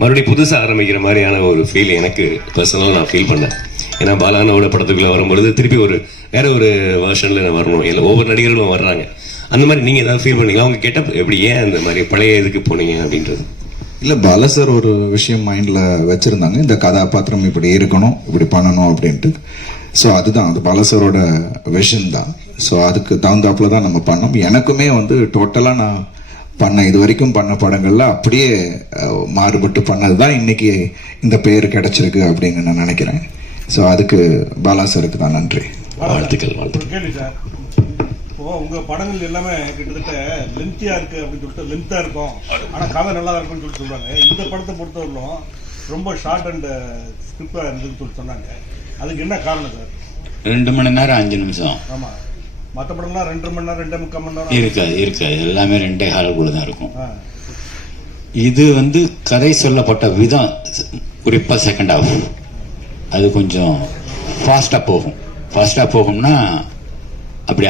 மறுபடியும் புதுசாக ஆரம்பிக்கிற மாதிரியான ஒரு ஃபீல் எனக்கு பர்சனலாக நான் ஃபீல் பண்ணேன். ஏன்னா பாலானோட படத்துக்குள்ள வரும்பொழுது திருப்பி வேற ஒரு வெர்ஷன்ல வரணும். இல்லை ஒவ்வொரு நடிகர்களும் வர்றாங்க. அந்த மாதிரி நீங்க ஏதாவது ஃபீல் பண்ணீங்களா? அவங்க கெட்டப் எப்படி, ஏன் அந்த மாதிரி பழைய இதுக்கு போனீங்க அப்படின்றது? இல்ல, பாலா சார் ஒரு விஷயம் மைண்ட்ல வச்சிருந்தாங்க, இந்த கதாபாத்திரம் இப்படி இருக்கணும், இப்படி பண்ணணும் அப்படின்ட்டு. ஸோ அதுதான், அது பாலா சாரோட விஷன் தான். ஸோ அதுக்கு தகுந்தாப்புல தான் நம்ம பண்ணோம். எனக்குமே டோட்டலா நான் இது வரைக்கும் பண்ண படங்கள்ல அப்படியே மாறுபட்டு பண்ணதுதான் இன்னைக்கு இந்த பேர் கிடைச்சிருக்கு அப்படின்னு நான் நினைக்கிறேன். ஸோ அதுக்கு பாலா சாருக்கு தான் நன்றி, வாழ்த்துக்கள். கேள்வி சார், இப்போ உங்க படங்கள் எல்லாமே கிட்டத்தட்ட லென்த்தியா இருக்கு அப்படின்னு சொல்லிட்டு லென்த்தா இருக்கும், ஆனா கதை நல்லா இருக்குன்னு சொல்லிட்டு சொல்றாங்க. இந்த படத்தை பொறுத்தவரையிலும் ரொம்ப ஷார்ட் அண்ட் ஸ்கிரிப்டா இருந்ததுன்னு சொல்லிட்டு சொன்னாங்க. அதுக்கு என்ன காரணம் சார்? 2 மணி நேரம் 5 நிமிஷம். ஆமா, மற்ற படம்லாம் 2 மணி நேரம் 2.25 மணி நேரம் இருக்காது. எல்லாமே 2.5 தான் இருக்கும். இது கதை சொல்லப்பட்ட விதம், குறிப்பா செகண்ட் ஹாஃப் அது கொஞ்சம் ஃபாஸ்டா போகும்னா அப்படி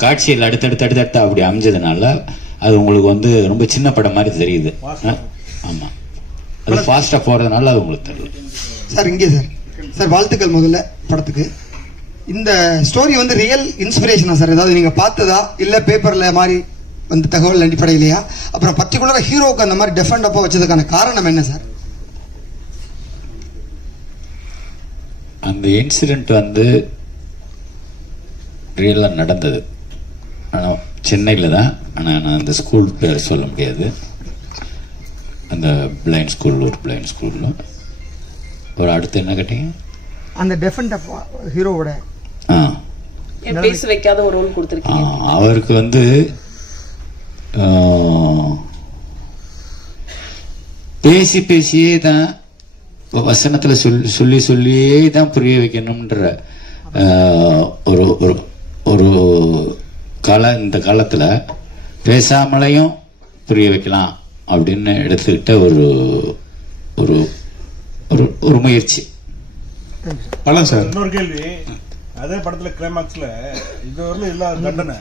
காட்சியில் அடுத்தடுத்து அப்படி அமைஞ்சதுனால அது உங்களுக்கு ரொம்ப சின்ன படம் மாதிரி தெரியுது. ஆமா, அது ஃபாஸ்டா போறதுனால அது உங்களுக்கு தெரியல. சார் இங்கே சார் வாழ்த்துக்கள் முதல்ல படத்துக்கு. இந்த ஸ்டோரி ரியல் இன்ஸ்பிரேஷனா சார்? ஏதாவது நீங்க பார்த்ததா, இல்ல பேப்பர்ல மாதிரி தகவல் அடிப்படையிலையா? அப்புறம் பர்டிகுலரா ஹீரோவுக்கு அந்த மாதிரி டெஃபண்ட் அப்பா வச்சதுக்கான காரணம் என்ன சார்? அந்த இன்சிடென்ட் ரியலா நடந்தது. ஆனால் சென்னையில் தான். ஆனால் நான் அந்த ஸ்கூல் பேர் சொல்ல முடியாது. அந்த பிளைண்ட் ஸ்கூல், ஒரு பிளைண்ட் ஸ்கூல்ல. ஒரு அடுத்து என்ன கேட்டீங்க? அந்த டெஃபண்ட் ஹீரோவோட பேச வைக்காத ஒரு ரோல் கொடுத்திருக்கீங்க. அவருக்கு பேசியே தான் வசனத்துல சொல்லியே தான் புரிய வைக்கணும்ன்ற ஒரு இந்த காலத்துல பேசாமலையும் புரிய வைக்கலாம் அப்படின்னு எடுத்துக்கிட்ட ஒரு முயற்சி. சார் இன்னொரு கேள்வி, அதே படத்துல கிளைமாக்ஸ்ல இதுவரையிலும் இல்லாத தண்டனை,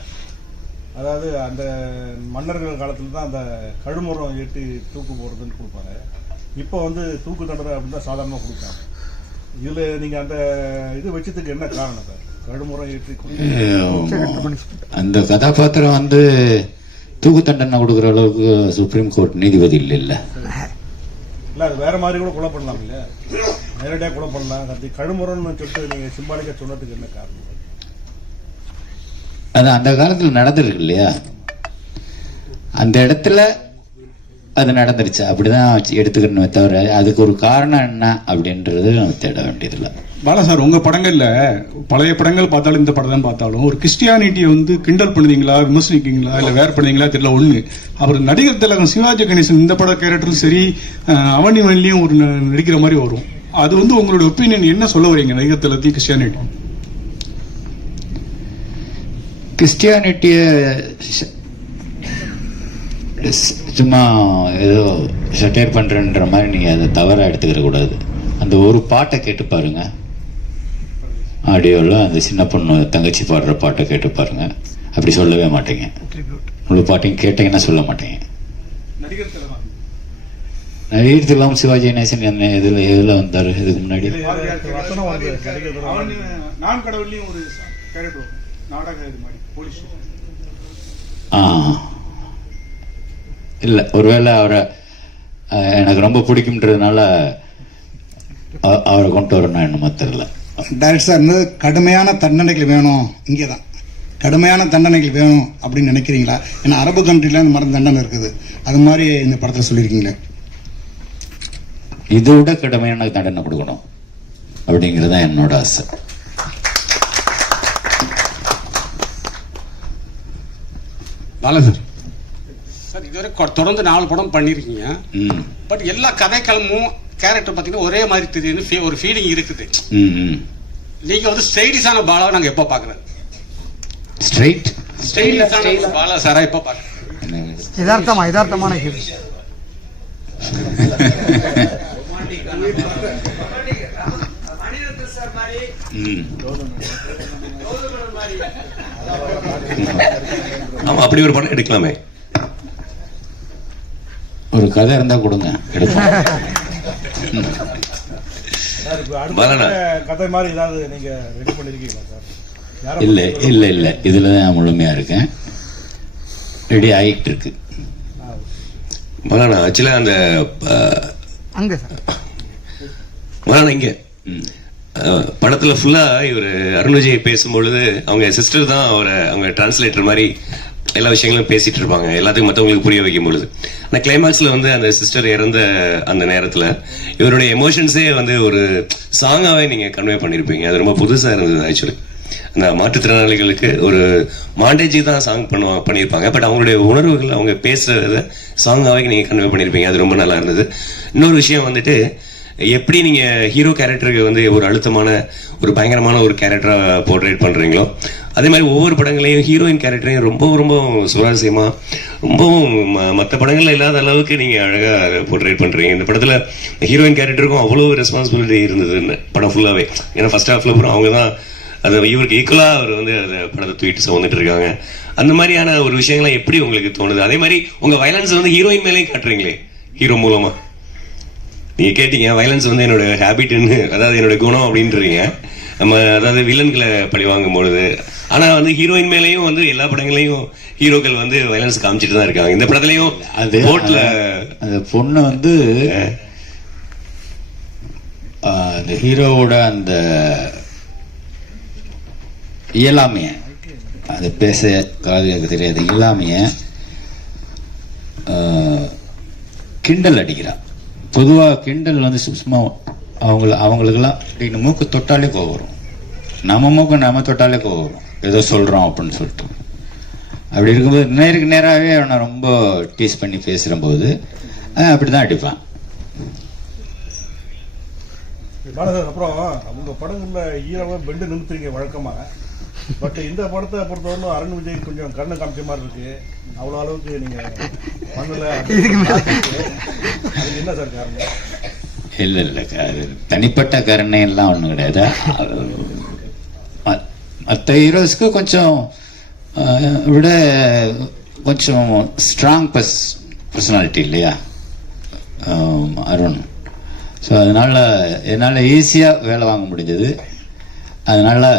அதாவது அந்த மன்னர்கள் காலத்துல தான் அந்த கழுமுறம் ஏற்றி தூக்கு போடுறதுன்னு கொடுப்பாங்க. இப்போ தூக்கு தண்டனை அப்படின்னு தான் சாதாரணமாக கொடுப்பாங்க. இதுல நீங்க அந்த இது வச்சதுக்கு என்ன காரணம் சார்? கழுமுறை ஏற்றி அந்த கதாபாத்திரம் தூக்கு தண்டனை கொடுக்குற அளவுக்கு சுப்ரீம் கோர்ட் நீதிபதி இல்ல. அது வேற மாதிரி கூட கொலை பண்ணலாம், இல்ல நேரடியாக கொலை பண்ணலாம். கழுமுறைன்னு சொல்லிட்டு நீங்க சிம்பாலிக்கா சொன்னதுக்கு என்ன காரணம்? அது அந்த காலத்துல நடந்திருக்கு இல்லையா, அந்த இடத்துல அது நடந்துருச்சு, அப்படிதான் எடுத்துக்கணுமே தவிர அதுக்கு ஒரு காரணம் என்ன அப்படின்றது நம்ம தேட வேண்டியதில்லை. பாலா சார், உங்க படங்கள்ல பழைய படங்கள் பார்த்தாலும் இந்த படம் பார்த்தாலும் ஒரு கிறிஸ்டியானிட்டியை கிண்டல் பண்ணுவீங்களா, விமர்சிக்கீங்களா, இல்ல வேற பண்ணுவீங்களா தெரியல ஒண்ணு. அப்புறம் நடிகர் திலகம் சிவாஜி கணேசன் இந்த பட கேரக்டரும் சரி, அவனி மணிலையும் ஒரு நடிக்கிற மாதிரி வரும். அது உங்களோட ஒப்பீனியன் என்ன சொல்ல வரீங்க நடிகர் திலகத்தையும் கிறிஸ்டியானிட்டிய சும்மா ஏதோ சட்டையர் பண்றன்ற மாதிரி நீங்க அதை தவறா எடுத்துக்கிற கூடாது. அந்த ஒரு பாட்டை கேட்டு பாருங்க, ஆடியோல அந்த சின்ன பொண்ணு தங்கச்சி பாடுற பாட்டை கேட்டு பாருங்க, அப்படி சொல்லவே மாட்டீங்க. முழு பாட்டையும் கேட்டீங்கன்னா சொல்ல மாட்டீங்க. நடிகர் திலகம் சிவாஜி கணேசன் என்ன எதுல வந்தாரு இதுக்கு முன்னாடி? இல்ல, ஒருவேளை அவரை எனக்கு ரொம்ப பிடிக்கும்ன்றதுனால அவரை கொண்டு வரணும் என்னமோ தெரியல. டைரக்டர் சார் கடுமையான தண்டனைகள் வேணும், இங்கேதான் கடுமையான தண்டனைகள் வேணும் அப்படின்னு நினைக்கிறீங்களா? ஏன்னா அரபு கண்ட்ரில இந்த மாதிரி தண்டனை இருக்குது, அது மாதிரி இந்த படத்துல சொல்லியிருக்கீங்களே. இதை விட கடுமையான தண்டனை கொடுக்கணும் அப்படிங்கறத என்னோட ஆசை. சார் இதுவரை தொடர்ந்து 4 படம் பண்ணிருக்கீங்க. பட் எல்லா கதைக்களமும் கேரக்டர் பாத்தீங்கன்னா ஒரே மாதிரி தெரியுது, ஒரு ஃபீலிங் இருக்குது. நீங்க ஸ்டைலிஷான பாலாவை நாங்க எப்ப பாக்குறோம்? ஸ்டைலிஷான பாலா சாரா எப்ப பாக்குறோம்? யதார்த்தமான அப்படி ஒரு படம் எடுக்கலாமே. ஒரு கதை இருந்தா கொடுங்க, எடுப்போம். சார் இப்போ பாலனா. அடுத்த கதை மாதிரி ஏதாவது நீங்க ரெடி பண்ணிருக்கீங்களா சார்? யாரை இல்ல பத்தி இல்ல இல்ல, இதுல தான் முழுமையா இருக்கேன். ரெடி ஆகிட்டு இருக்கு. மலானா ஆக்சுவலா அந்த அங்க சார் மலானா இங்க படத்துல ஃபுல்லா இவர் அருண் விஜய் பேசும்பொழுது அவங்க சிஸ்டர் தான் அவங்க டிரான்ஸ்லேட்டர் மாதிரி எல்லா விஷயங்களும் பேசிட்டு இருப்பாங்க, எல்லாத்துக்கும் மற்றவங்களுக்கு புரிய வைக்கும் பொழுது. ஆனால் கிளைமாக்ஸ்ல வந்து அந்த சிஸ்டர் இறந்த அந்த நேரத்தில் இவருடைய எமோஷன்ஸே வந்து ஒரு சாங்காவே நீங்க கன்வே பண்ணியிருப்பீங்க. அது ரொம்ப புதுசா இருந்தது ஆக்சுவலி. அந்த மாற்றுத்திறனாளிகளுக்கு ஒரு மாண்டேஜி தான் சாங் பண்ணியிருப்பாங்க, பட் அவங்களுடைய உணர்வுகள் அவங்க பேசுறத சாங்காவே நீங்க கன்வே பண்ணியிருப்பீங்க. அது ரொம்ப நல்லா இருந்தது. இன்னொரு விஷயம் வந்துட்டு, எப்படி நீங்க ஹீரோ கேரக்டருக்கு வந்து ஒரு அழுத்தமான ஒரு பயங்கரமான ஒரு கேரக்டரா போர்ட்ரேட் பண்றீங்களோ, அதே மாதிரி ஒவ்வொரு படங்களையும் ஹீரோயின் கேரக்டரையும் ரொம்ப ரொம்ப சுவாரஸ்யமா, ரொம்பவும் மற்ற படங்கள்ல இல்லாத அளவுக்கு நீங்க அழகா போர்ட்ரேட் பண்றீங்க. இந்த படத்துல ஹீரோயின் கேரக்டருக்கும் அவ்வளவு ரெஸ்பான்சிபிலிட்டி இருந்ததுன்னு படம் ஃபுல்லாவே. ஏன்னா ஃபர்ஸ்ட் ஹாஃப்ல அப்புறம் அவங்க தான் அது இவருக்கு ஈக்குவலா அவர் வந்து அந்த படத்தை தூக்கிட்டு சுமந்துட்டு இருக்காங்க. அந்த மாதிரியான ஒரு விஷயங்கள்லாம் எப்படி உங்களுக்கு தோணுது? அதே மாதிரி உங்க வயலன்ஸ் வந்து ஹீரோயின் மேலேயும் காட்டுறீங்களே ஹீரோ மூலமா. நீங்க கேட்டீங்க வயலன்ஸ் வந்து என்னோட ஹேபிட்னு, அதாவது என்னோட குணம் அப்படின்றீங்க. நம்ம அதாவது வில்லன்களை பழி வாங்கும் பொழுது, ஆனா வந்து ஹீரோயின் மேலேயும் வந்து எல்லா படங்களையும் ஹீரோக்கள் வந்து வயலன்ஸ் காமிச்சிட்டு தான் இருக்காங்க. இந்த படத்துலயும் அது கோர்ட்ல அந்த பொண்ணு வந்து அந்த ஹீரோவோட அந்த இயலாமைய, அது பேச காது எனக்கு தெரியாது, இயலாமைய கிண்டல் அடிக்கிறான். பொதுவாக கிண்டல் வந்து சும்மா அவங்களுக்கெல்லாம் அப்படின்னு மூக்கு தொட்டாலே கோவம் வரும். நம்ம மூக்கு நம்ம தொட்டாலே கோவம் வரும், ஏதோ சொல்கிறோம் அப்படின்னு சொல்லிட்டு. அப்படி இருக்கும்போது நேருக்கு நேராகவே அவனை ரொம்ப டீஸ் பண்ணி பேசுகிற போது அப்படி தான் அடிப்பான். பாலசார், அப்புறம் உங்க படங்கள்ல ஹீரோவை பெண்டு நிறுத்துறீங்க வழக்கமா, பட் இந்த படத்தை பொறுத்தவரைக்கும் அருண் விஜய் கொஞ்சம் கண்ணு காமிச்ச மாதிரி இருக்கு. அவ்வளவு அளவுக்கு நீங்க பண்ணல, அதுக்கு என்ன சார் காரணம்? இல்லை இல்லை, அது தனிப்பட்ட கருணை எல்லாம் ஒன்றும் கிடையாது. மற்ற ஹீரோஸ்க்கு கொஞ்சம் விட கொஞ்சம் ஸ்ட்ராங் பர்சனாலிட்டி இல்லையா அருண். ஸோ அதனால் என்னால் ஈஸியாக வேலை வாங்க முடிஞ்சது. அதனால்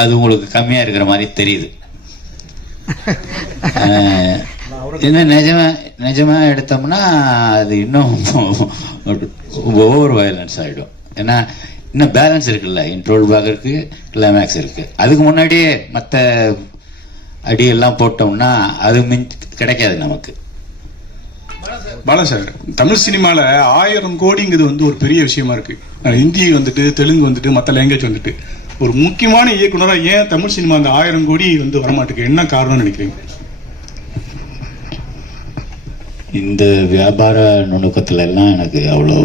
அது உங்களுக்கு கம்மியாக இருக்கிற மாதிரி தெரியுது. என்ன நிஜமா எடுத்தோம்னா அது இன்னும் ஓவர் வயலன்ஸ் ஆகிடும். ஏன்னா இன்னும் பேலன்ஸ் இருக்குல்ல, இன்ட்ரோல் பாக் இருக்கு, கிளைமேக்ஸ் இருக்கு. அதுக்கு முன்னாடியே மற்ற அடியெல்லாம் போட்டோம்னா அது கிடைக்காது நமக்கு. பாலா சார், தமிழ் சினிமால 1000 கோடிங்கிறது வந்து ஒரு பெரிய விஷயமா இருக்கு. ஹிந்தி வந்துட்டு, தெலுங்கு வந்துட்டு, மற்ற லாங்குவேஜ் வந்துட்டு, ஒரு முக்கியமான இயக்குனரா ஏன் தமிழ் சினிமா அந்த 1000 கோடி வந்து வரமாட்டுக்கு என்ன காரணம்னு நினைக்கிறீங்க? இந்த வியாபார நுணுக்கத்துல எல்லாம் எனக்கு அவ்வளோ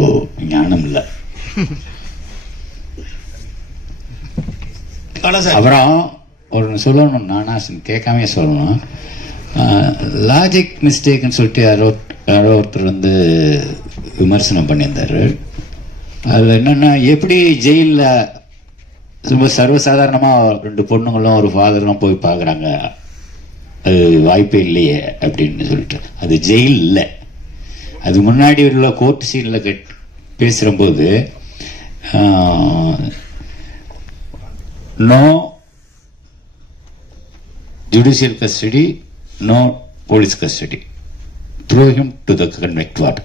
ஞானம் இல்லை. அப்புறம் ஒரு சொல்லணும், நானா கேட்காமே சொல்லணும், லாஜிக் மிஸ்டேக்னு சொல்லிட்டு யாரோ ஒருத்தர் வந்து விமர்சனம் பண்ணியிருந்தாரு. அதில் என்னன்னா, எப்படி ஜெயிலில் ரொம்ப சர்வசாதாரணமாக 2 பொண்ணுங்களும் ஒரு ஃபாதரும் போய் பார்க்குறாங்க, அது வாய்ப்பே இல்லையே அப்படின்னு சொல்லிட்டு. அது ஜெயில் இல்லை, அது முன்னாடி உள்ள கோர்ட் சீனில் பேசுகிறபோது no judicial custody, no police custody, throw him to the convict ward.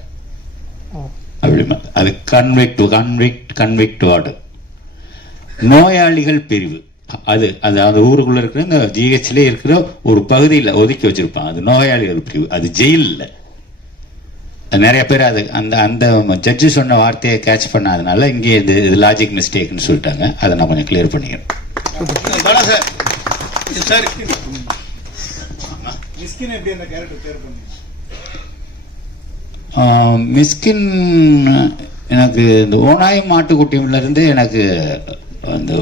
அப்படி அது கன்விக்ட் வார்டு. நோயாளிகள் பிரிவு, அது அந்த ஊருக்குள்ள இருக்கிற இந்த ஜிஹெச்ல இருக்கிற ஒரு பகுதியில் ஒதுக்கி வச்சிருப்பான், அது நோயாளிகள் பிரிவு, அது ஜெயில் இல்லை. நிறைய பேர் அது அந்த ஜட்ஜு சொன்ன வார்த்தையை கேட்ச் பண்ணாதனால இங்கே இது லாஜிக் மிஸ்டேக்னு சொல்லிட்டாங்க. அதை நான் கொஞ்சம் கிளியர் பண்ணிக்கிறேன். மிஸ்கின் எனக்கு இந்த ஓனாயம் மாட்டுக்குட்டியில இருந்து எனக்கு அந்த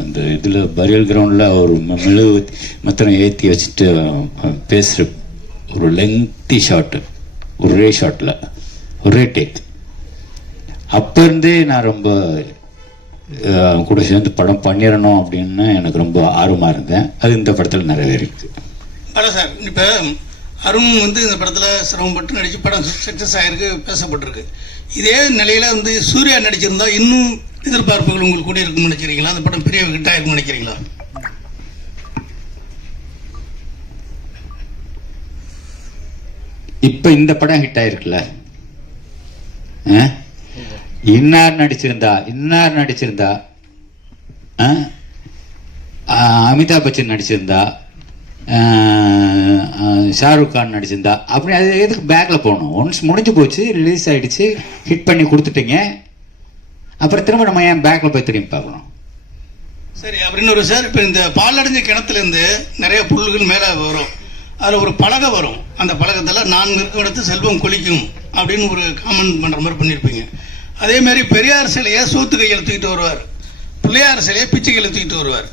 அந்த இதில் பரியல் கிரவுண்டில் ஒரு மெழுகு மத்திரம் ஏற்றி வச்சுட்டு பேசுகிற ஒரு லெங்க்தி ஷாட்டு, ஒரே ஷாட்டில் ஒரே டேக், அப்போ இருந்தே நான் ரொம்ப கூட சேர்ந்து படம் பண்ணிடணும் அப்படின்னு எனக்கு ரொம்ப ஆர்வமாக இருந்தேன். அது இந்த படத்தில் நிறைவேறிருக்கு. அதான் சார், இப்போ அருணும் வந்து இந்த படத்தில் சிரமப்பட்டு நடித்து படம் சக்ஸஸ் ஆகிருக்கு, பேசப்பட்டிருக்கு. இதே நிலையில் வந்து சூர்யா நடிச்சிருந்தா இன்னும் எதிர்பார்ப்புகள் உங்களுக்கு கூட இருக்கும்னு நினைக்கிறீங்களா? அந்த படம் பெரிய ஹிட் ஆயிருக்கும்னு நினைக்கிறீங்களா? இப்ப இந்த படம் ஹிட் ஆயிருக்குல்ல, இன்னார் நடிச்சிருந்தா அமிதாப் பச்சன் நடிச்சிருந்தா, ஷாருக் கான் நடிச்சிருந்தா, அப்படி அது எதுக்கு பேக்ல போகணும்? ஒன்ஸ் முடிஞ்சு போச்சு, ரிலீஸ் ஆயிடுச்சு, ஹிட் பண்ணி கொடுத்துட்டீங்க, அப்புறம் திரும்ப நம்ம ஏன் பேக்ல போய் திரும்பி பார்க்கணும்? சரி, அப்படின்னு ஒரு சார், இப்போ இந்த பாலடைஞ்ச கிணத்துலேருந்து நிறைய புல்லுகள் மேலே வரும், அதில் ஒரு பலகை வரும், அந்த பலகத்தில் 4 இருக்கும் இடத்து செல்வம் கொளிக்கும் அப்படின்னு ஒரு காமெண்ட் பண்ணுற மாதிரி பண்ணியிருப்பீங்க. அதே மாதிரி பெரியார் சிலையை சோத்து கையில் தூக்கிட்டு வருவார், பிள்ளையார் சிலையை பிச்சை கையில் தூக்கிட்டு வருவார்.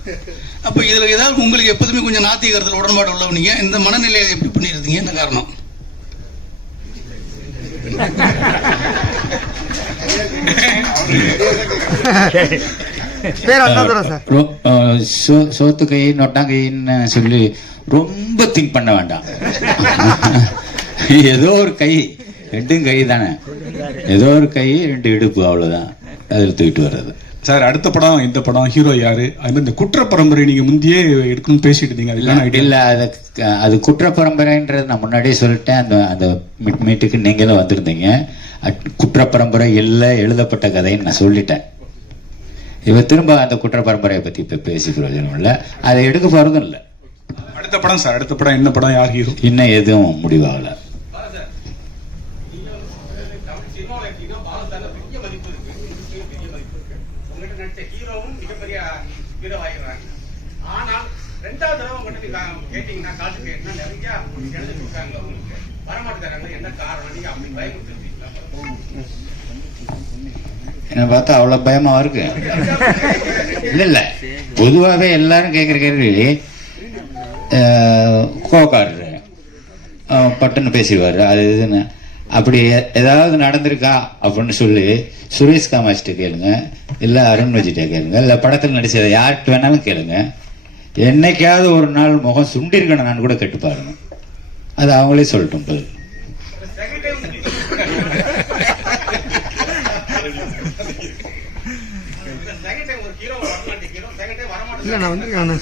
அப்போ இதில் ஏதாவது உங்களுக்கு எப்போதுமே கொஞ்சம் நாத்திகரத்தில் உடன்பாடு உள்ளவனீங்க, இந்த மனநிலையை எப்படி பண்ணியிருந்தீங்க, என்ன காரணம்? சோத்து கை நொட்டாங்கைன்னு சொல்லி ரொம்ப திங்க் பண்ண வேண்டாம். ஏதோ ஒரு கை, 2 கை தானே, ஏதோ ஒரு கை 2 இடுப்பு, அவ்வளவுதான் அதில் தூக்கிட்டு வர்றது. சார் அடுத்த படம் இந்த படம் ஹீரோ யாரு? அது மாதிரி இந்த குற்ற பரம்பரை நீங்க முந்தையே எடுக்கணும்னு பேசிட்டு இருந்தீங்க, இல்ல அது குற்ற பரம்பரைன்றது நான் முன்னாடியே சொல்லிட்டேன். அந்த மீட்டுக்கு நீங்களும் வந்திருந்தீங்க. குற்ற பரம்பரை எல்லாம் எழுதப்பட்ட கதைன்னு நான் சொல்லிட்டேன். இவ திரும்ப அந்த குற்ற பரம்பரையை பத்தி இப்ப பேசி பிரயோஜனம் இல்லை, அதை எடுக்க போறதும் இல்லை. அடுத்த படம் சார், அடுத்த படம் என்ன படம், யார் ஹீரோ? இன்னும் எதுவும் முடிவாகல. என்ன பார்த்தா அவ்வளவு பயமா இருக்கு? இல்ல பொதுவாகவே எல்லாரும் கேட்கிற கேள்வி, கோகாடுற பட்டுன்னு பேசிடுவாரு, அது இதுன்னு. அப்படி ஏதாவது நடந்திருக்கா அப்படின்னு சொல்லி சுரேஷ் காமாட்சிட்ட கேளுங்க, இல்ல அருண் விஜய்ட்ட கேளுங்க, இல்ல படத்தில் நடிச்சதை யார்கிட்ட வேணாலும் கேளுங்க. என்னைக்காவது ஒரு நாள் முகம் சுண்டிருக்கணும் நான் கூட கேட்டு பாருங்க, அது அவங்களே சொல்லட்டும் பதில்.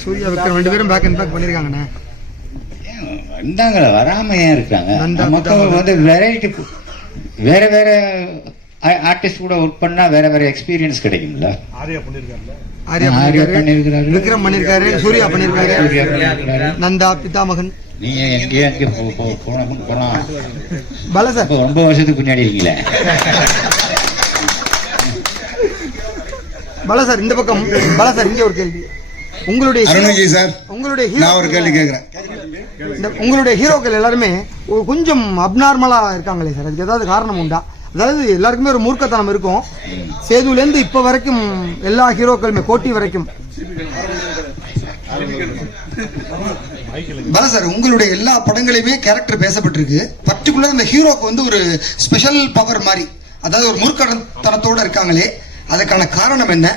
சூர்யா விக்ரம் 2 பேரும் பேக் அண்ட் பேக் பண்ணிருக்காங்கண்ணே. வந்தாங்களா, வராம ஏன் இருக்காங்க? நமக்கு வந்து வெரைட்டி, வேற வேற ஆர்டிஸ்ட் கூட ஒர்க் பண்ணா வேற வேற எக்ஸ்பீரியன்ஸ் கிடைக்கும்ல. ஆர்யா பண்ணிருக்காரு, விக்ரம் பண்ணிருக்காரு, சூர்யா பண்ணிருக்காரு, நந்தா, பிதாமகன். நீங்க எங்கேயோ எங்கே போலாம் பல சார், ரொம்ப வருஷத்துக்கு பின்னாடி இருக்கீங்களே. பல சார் இந்த பக்கம், பல சார் இங்க ஒரு கேள்வி. உங்களுடைய ஒரு கேள்வி கேட்கிறேன். உங்களுடைய ஹீரோக்கள் எல்லாருமே கொஞ்சம் அப்நார்மலா இருக்காங்களே சார், அதுக்கு ஏதாவது காரணம் உண்டா? அதாவது எல்லாருக்குமே ஒரு மூர்க்கத்தனம் இருக்கும். சேதுல இருந்து இப்ப வரைக்கும் எல்லா ஹீரோக்களுமே, கோட்டி வரைக்கும். பல சார், உங்களுடைய எல்லா படங்களையுமே கேரக்டர் பேசப்பட்டிருக்கு. பர்டிகுலர் இந்த ஹீரோக்கு வந்து ஒரு ஸ்பெஷல் பவர் மாதிரி, அதாவது ஒரு மூர்க்கத்தனத்தோட இருக்காங்களே, அதுக்கான காரணம் என்ன?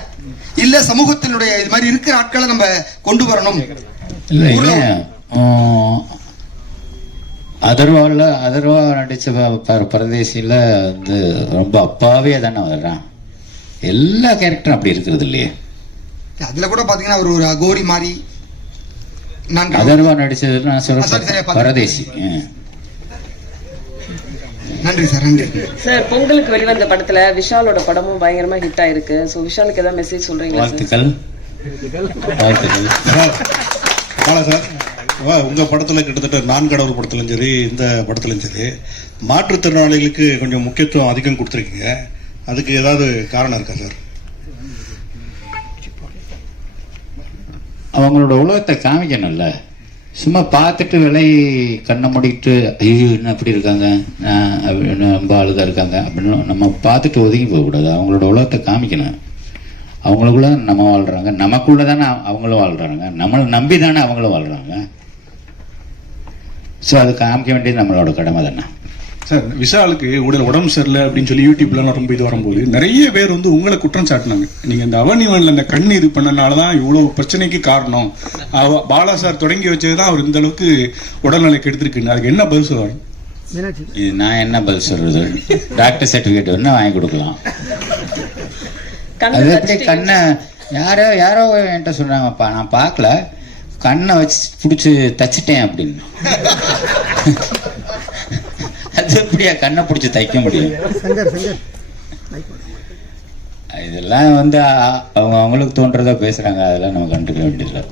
இல்ல சமூகத்தினுடைய இது மாதிரி இருக்கிற ஆட்களை நம்ம கொண்டு வரணும்? அதர்வா நடிச்ச பரதேசியில வந்து ரொம்ப அப்பாவே தானே வர்றான். எல்லா கேரக்டரும் அப்படி இருக்கிறது இல்லையே. அதுல கூட பாத்தீங்கன்னா ஒரு அகோரி மாதிரி அதர்வா நடிச்சது நான் சொல்றேன் பரதேசி. நன்றி சார், நன்றி சார். பொங்கலுக்கு வெளிவந்த படத்துல விஷாலோட படமும் பயங்கரமா ஹிட் ஆயிருக்கு. சோ விஷாலுக்கு ஏதாவது மெசேஜ் சொல்றீங்களா? வாழ்த்துக்கள். சார், உங்க படத்துல கிட்டத்தட்ட 4 கடவுள் படத்துலையும் சரி, இந்த படத்துலையும் சரி, மாற்றுத்திறனாளிகளுக்கு கொஞ்சம் முக்கியத்துவம் அதிகம் கொடுத்துருக்கீங்க. அதுக்கு ஏதாவது காரணம் இருக்கா சார்? அவங்களோட உலகத்தை காமிக்கணும்ல. சும்மா பார்த்துட்டு விலை கண்ணை மூடிட்டு ஐயோ என்ன அப்படி இருக்காங்க, ரொம்ப ஆளுதா இருக்காங்க அப்படின்னு நம்ம பார்த்துட்டு ஒதுங்கி போகக்கூடாது. அவங்களோட உலகத்தை காமிக்கணும். அவங்களுக்குள்ள நம்ம வாழ்றாங்க, நமக்குள்ள தானே அவங்களும் வாழ்றாங்க, நம்மளை நம்பி தானே அவங்களும் வாழ்றாங்க. ஸோ அது காமிக்க வேண்டியது நம்மளோட கடமை தானே. சார் விஷாலுக்கு உடம்பு சரியில்லை அப்படின்னு சொல்லி யூடியூப்ல ரொம்ப இது வரும்போது நிறைய பேர் வந்து உங்களை குற்றம் சாட்டினாங்க. நீங்க இந்த அவனிவன்ல அந்த கண் இது பண்ணனாலதான் இவ்வளவு பிரச்சனைக்கு காரணம், பாலா சார் தொடங்கி வச்சதுதான் அவர் இந்த அளவுக்கு உடல்நிலை கெடுத்திருக்குன்னு. அதுக்கு என்ன பதில் சொல்லுவாரு? இது நான் என்ன பதில் சொல்றது? டாக்டர் சர்டிபிகேட் வேணா வாங்கி கொடுக்கலாம். அது எப்படி கண்ணை யாரோ என்கிட்ட சொன்னாங்கப்பா, நான் பார்க்கல, கண்ணை வச்சு பிடிச்சி தச்சிட்டேன் அப்படின்னு. அது எப்படியா கண்ணை பிடிச்சி தைக்க முடியும்? இதெல்லாம் வந்து அவங்களுக்கு தோன்றதா பேசுறாங்க, அதெல்லாம் நம்ம கண்டுக்க வேண்டியதில்லை.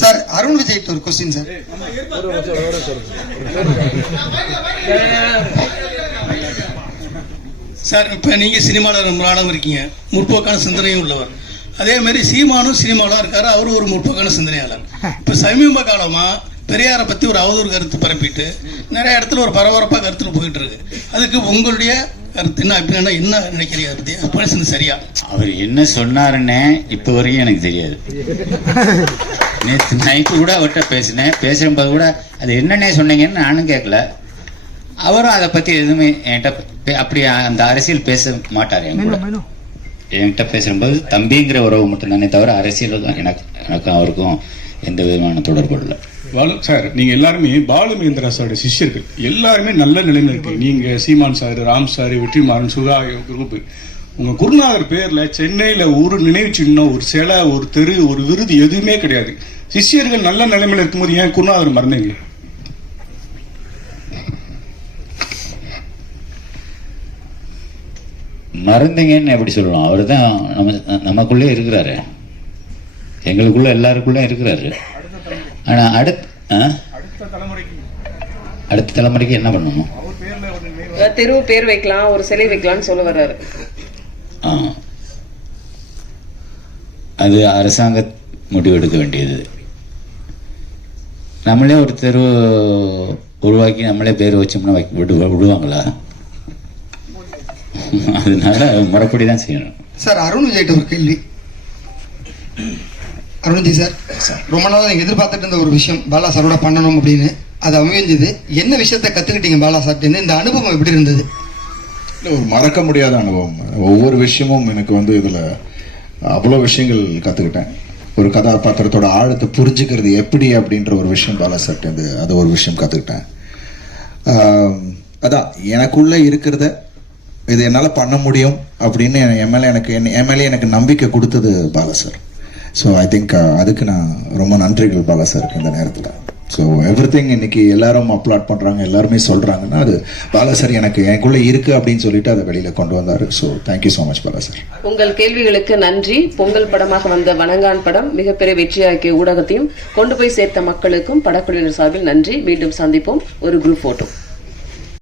சார் அருண் விஜய் ஒரு கொஸ்டின் சார். சார் இப்போ நீங்கள் சினிமாவில் ரொம்ப நாளும் இருக்கீங்க, முற்போக்கான சிந்தனையும் உள்ளவர். அதே மாதிரி சீமானும் சினிமாவில் இருக்காரு, அவரும் ஒரு முற்போக்கான சிந்தனையாளர். இப்போ சமீப காலமாக பெரியாரை பற்றி ஒரு அவதூறு கருத்து பரப்பிட்டு நிறைய இடத்துல ஒரு பரபரப்பாக கருத்தில் போயிட்டு இருக்கு. அதுக்கு உங்களுடைய கருத்து என்ன, அப்படின்னா என்ன நினைக்கிறீங்க? அதை பற்றி பேசுறது சரியா? அவர் என்ன சொன்னாருன்னு இப்போ வரைக்கும் எனக்கு தெரியாது. நேற்று நைட்டு கூட அவர்கிட்ட பேசும்போது கூட அது என்னன்னே சொன்னீங்கன்னு நானும் கேட்கல. அவரும் அதை பத்தி எதுவுமே என்கிட்ட அப்படி அந்த அரசியல் பேச மாட்டார். என்கிட்ட பேசும்போது தம்பிங்கிற உறவு மட்டும் தானே தவிர அரசியல் எனக்கும் அவருக்கும் எந்த விதமான தொடர்பு இல்லை. பாலு சார், நீங்க எல்லாருமே பாலு மகேந்திரா சாரோட சிஷ்யர்கள், எல்லாருமே நல்ல நிலைமையில இருக்கு. நீங்க சீமான் சார், ராம் சார், வெற்றிமாறன், சுகா குரூப். உங்க குருநாதர் பேர்ல சென்னையில ஒரு நினைவு சின்னம், ஒரு சிலை, ஒரு தெரு, ஒரு விருது எதுவுமே கிடையாது. சிஷ்யர்கள் நல்ல நிலைமையில இருக்கும்போது ஏன் குருநாதர் மறந்தீங்க? மறந்தீங்கன்னு எப்படி சொல்லலாம்? அவர் தான் நமக்குள்ளே இருக்கிறாரு, எங்களுக்குள்ள எல்லாருக்குள்ள இருக்கிறாரு. ஆனா அடுத்த தலைமுறைக்கு என்ன பண்ணணும்? தெரு பேர் வைக்கலாம், ஒரு சிலை வைக்கலாம்னு சொல்ல வர்றாரு. அது அரசாங்க முடிவெடுக்க வேண்டியது. நம்மளே ஒரு தெரு உருவாக்கி நம்மளே பேர் வச்சோம்னா விடுவாங்களா? அதனால முறைப்படி தான் செய்யணும். சார் அருண் விஜய்கிட்ட ஒரு கேள்வி. அருண் விஜய் சார், ரொம்ப நாள் நீங்க எதிர்பார்த்துட்டு இருந்த ஒரு விஷயம் பாலா சாரோட பண்ணணும் அப்படின்னு, அது அமைஞ்சது. என்ன விஷயத்த கத்துக்கிட்டீங்க பாலா சார்ட்டு? இந்த அனுபவம் எப்படி இருந்தது? ஒரு மறக்க முடியாத அனுபவம். ஒவ்வொரு விஷயமும் எனக்கு வந்து இதுல அவ்வளோ விஷயங்கள் கத்துக்கிட்டேன். ஒரு கதாபாத்திரத்தோட ஆழத்தை புரிஞ்சுக்கிறது எப்படி அப்படின்ற ஒரு விஷயம் பாலா சார்ட்டு அது ஒரு விஷயம் கத்துக்கிட்டேன். அதான் எனக்குள்ள இருக்கிறத இது என்னால் பண்ண முடியும் அப்படின்னு என் மேலே எனக்கு நம்பிக்கை கொடுத்தது Bala sir. So I think அதுக்கு நான் ரொம்ப நன்றிகள் பாலா சாருக்கு இந்த நேரத்தில். ஸோ எவ்ரிதிங் இன்னைக்கு எல்லாரும் அப்லாட் பண்றாங்க, எல்லாருமே சொல்றாங்கன்னா அது பாலா சார் எனக்குள்ள இருக்கு அப்படின்னு சொல்லிட்டு அதை வெளியில கொண்டு வந்தாரு. So thank you so much Bala sir. உங்கள் கேள்விகளுக்கு நன்றி. பொங்கல் படமாக வந்த வணங்கான் படம் மிகப்பெரிய வெற்றியாக்கிய ஊடகத்தையும் கொண்டு போய் சேர்த்த மக்களுக்கும் படக்குழுவினர் சார்பில் நன்றி. மீண்டும் சந்திப்போம். ஒரு குரூப் போட்டோ.